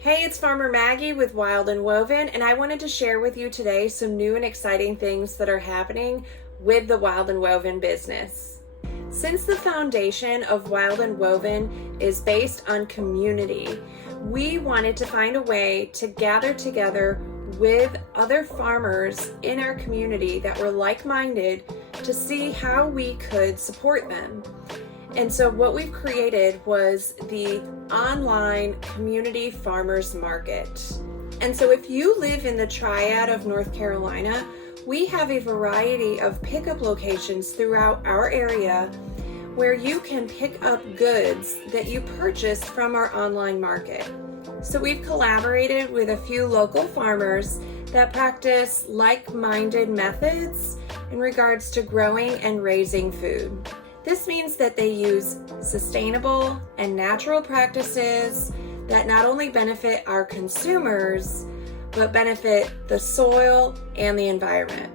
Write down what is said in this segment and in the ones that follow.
Hey, it's Farmer Maggie with Wild and Woven, and I wanted to share with you today some new and exciting things that are happening with the Wild and Woven business. Since the foundation of Wild and Woven is based on community, we wanted to find a way to gather together with other farmers in our community that were like-minded to see how we could support them. And so what we've created was the online community farmers market. And so if you live in the Triad of North Carolina, we have a variety of pickup locations throughout our area where you can pick up goods that you purchased from our online market. So we've collaborated with a few local farmers that practice like-minded methods in regards to growing and raising food. This means that they use sustainable and natural practices that not only benefit our consumers, but benefit the soil and the environment.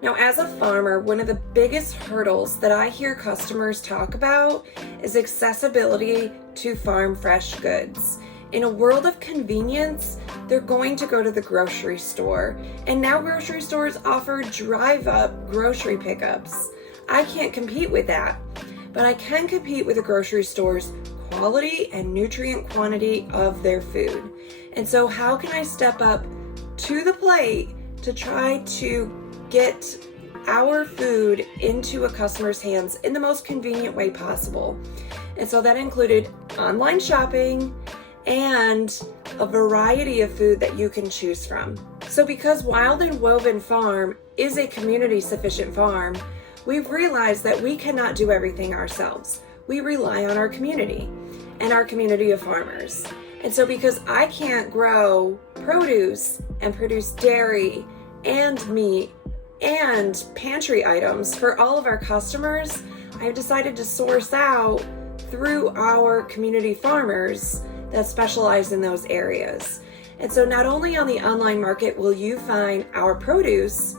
Now, as a farmer, one of the biggest hurdles that I hear customers talk about is accessibility to farm fresh goods. In a world of convenience, they're going to go to the grocery store, and now grocery stores offer drive-up grocery pickups. I can't compete with that, but I can compete with the grocery store's quality and nutrient quantity of their food. And so how can I step up to the plate to try to get our food into a customer's hands in the most convenient way possible? And so that included online shopping and a variety of food that you can choose from. So because Wild and Woven Farm is a community sufficient farm, we've realized that we cannot do everything ourselves. We rely on our community and our community of farmers. And so because I can't grow produce and produce dairy and meat and pantry items for all of our customers, I've decided to source out through our community farmers that specialize in those areas. And so not only on the online market will you find our produce,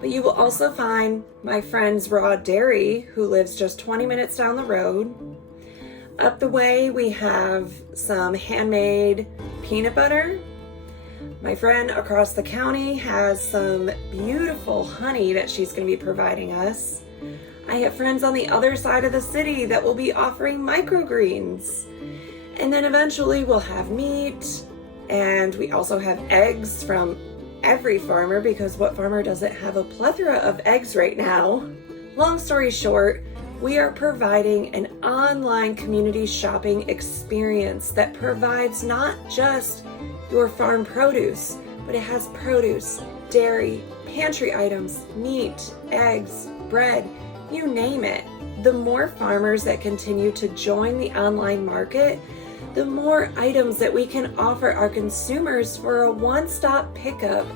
but you will also find my friend's Raw Dairy, who lives just 20 minutes down the road. Up the way, we have some handmade peanut butter. My friend across the county has some beautiful honey that she's going to be providing us. I have friends on the other side of the city that will be offering microgreens. And then eventually we'll have meat, and we also have eggs from every farmer, because what farmer doesn't have a plethora of eggs right now? Long story short, we are providing an online community shopping experience that provides not just your farm produce, but it has produce, dairy, pantry items, meat, eggs, bread, you name it. The more farmers that continue to join the online market, the more items that we can offer our consumers for a one-stop pickup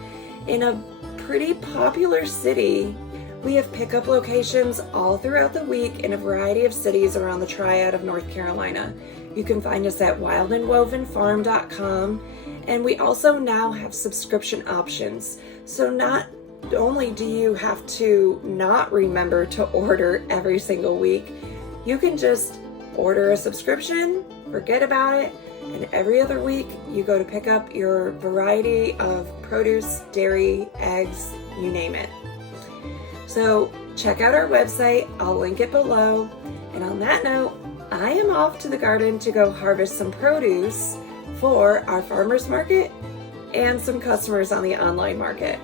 in a pretty popular city. We have pickup locations all throughout the week in a variety of cities around the Triad of North Carolina. You can find us at wildandwovenfarm.com, and we also now have subscription options. So not only do you have to not remember to order every single week, you can just order a subscription, forget about it, and every other week you go to pick up your variety of produce, dairy, eggs, you name it. So check out our website, I'll link it below. And on that note, I am off to the garden to go harvest some produce for our farmers market and some customers on the online market.